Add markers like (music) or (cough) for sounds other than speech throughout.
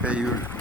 Peiúrgico.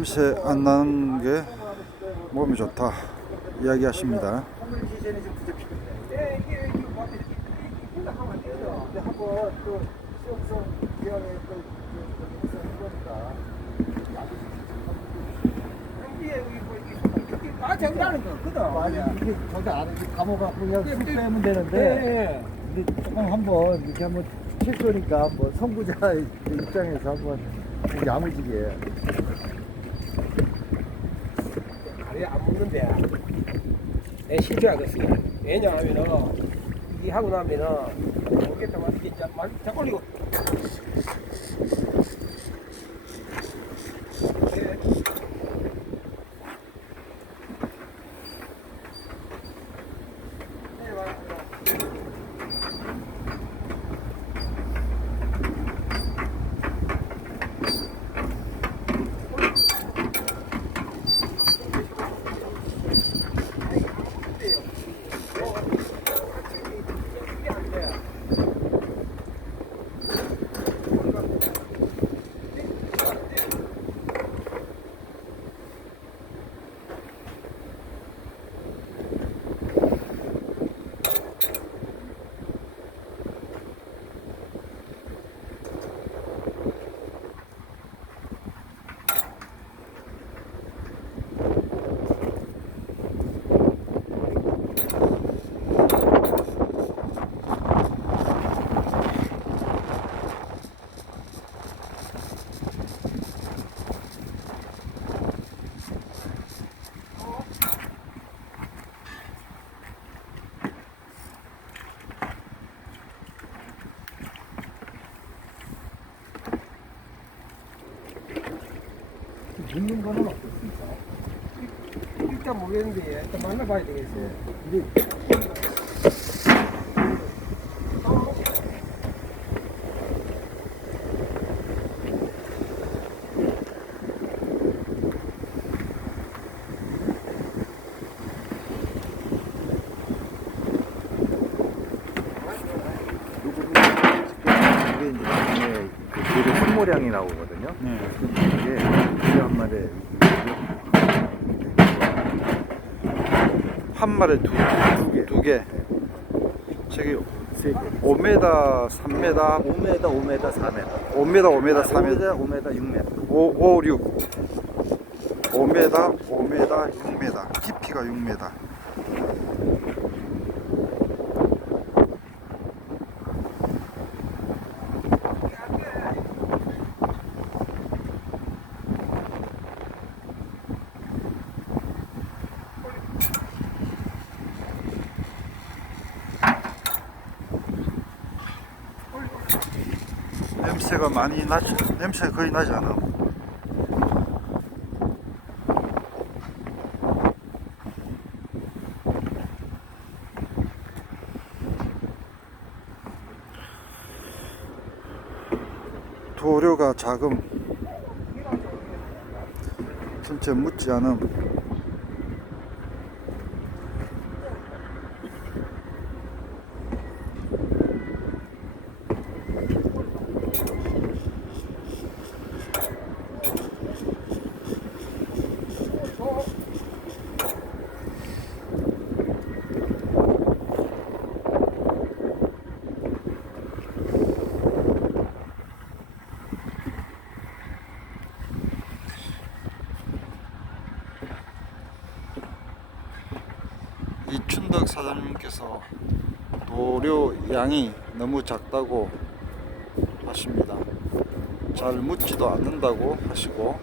냄새 안 나는 게 몸이 좋다 이야기하십니다 이렇게 아 정리하는 거 거든. 아니 이게 저기 안에 감아갖고 그냥 쑥 빼면 예, 되는데 예. 근데 조금 한번 이렇게 한번 칠거니까 뭐 선구자 입장에서 한번 좀 야무지게 다리 안 묻는데. 내 실패하겠어요. 왜냐하면은 이게 하고 어깨도 이렇게 자, 만- 자 올리고. 묻는 거는 없습니까? 일단 모르겠는데 일단 만나봐야 되겠어요. 이게 이게 이제 나중에 그 뒤로 손모량이 나오거든요. 네. 이게 이게 한 마리 한 마리 두, 두 개. 두 개. 저기 세 개. 5m, 3m, 5m, 5m, 4m. 5m, 5m, 3m, 5m, 5m, 6m. 5, 5, 6. 5m, 5m, 6m. 깊이가 6m. 냄새가 많이 나지, 냄새가 거의 나지 않아. 도료가 작음 전체 묻지 않음 사장님께서 도료 양이 너무 작다고 하십니다. 잘 묻지도 않는다고 하시고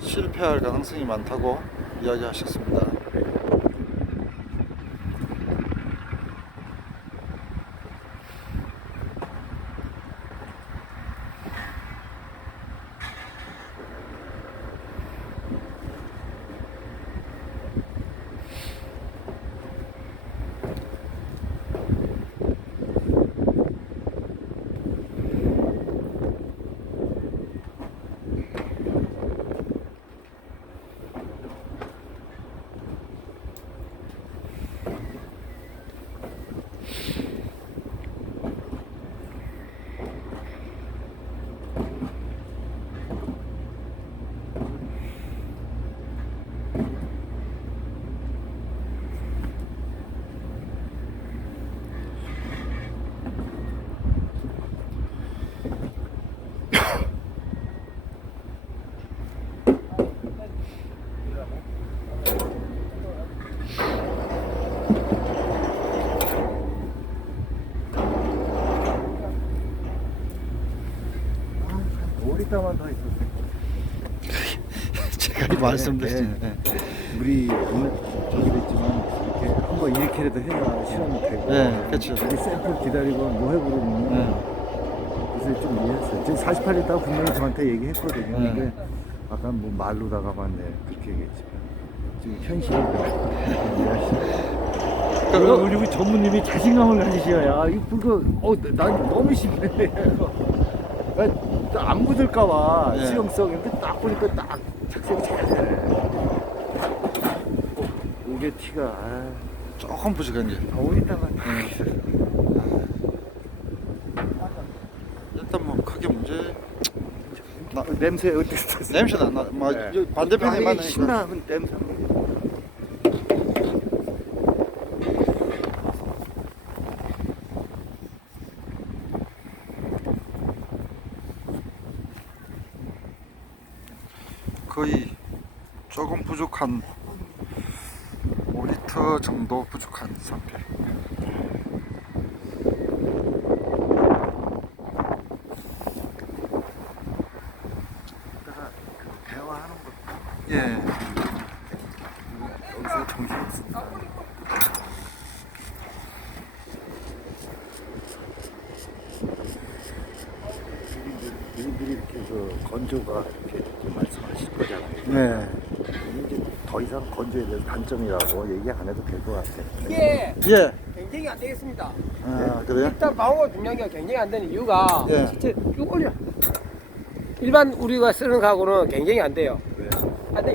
실패할 가능성이 많다고 이야기하셨습니다. 오리터만 더 있었어요. (laughs) 제가 말씀드린 네. 우리 오늘 저기도 있지만 이렇게 한번 이렇게라도 해야 실험이 되고 네, 그쵸. 우리 샘플 기다리고 뭐 해보면 네. 그래서 좀 이해했어요. 지금 48리터가 분명히 저한테 얘기했거든요. 네. 근데 아까 뭐 말로다가만 네, 그렇게 얘기했지만 지금 현실이 이해하시죠. 그- 우리 우리 전무님이 자신감을 가지셔야 이거 그거 어난 너무 심해. 안 묻을까봐 네. 수용성 근데 딱 보니까 딱 착색이 잘 되네. 어, 이게 티가 아, 조금 부족한 게 오리다가 다 있어요. 일단 뭐 크게 문제 나, 냄새 어땠어요? 냄새는 안 나. 뭐 네. 여- 반대편에 아, 이게 맞으니까 신나는 냄새. 거의 조금 부족 한 5리터 정도 부족한 상태. 이따가 그 대화하는 거 예. 여기서 정신 없습니다. 이분들이 이렇게 그 건조가 이렇게 말씀하실 거잖아요. 네. 더 이상 건조에 대해서 단점이라고 얘기 안 해도 될 것 같아요. 이게 예. 경쟁이 안 되겠습니다. 아, 그래요? 일단 방어 중량기가 경쟁이 안 되는 이유가 예. 진짜 이거 올려. 일반 우리가 쓰는 가구는 경쟁이 안 돼요. 왜요? 안 돼,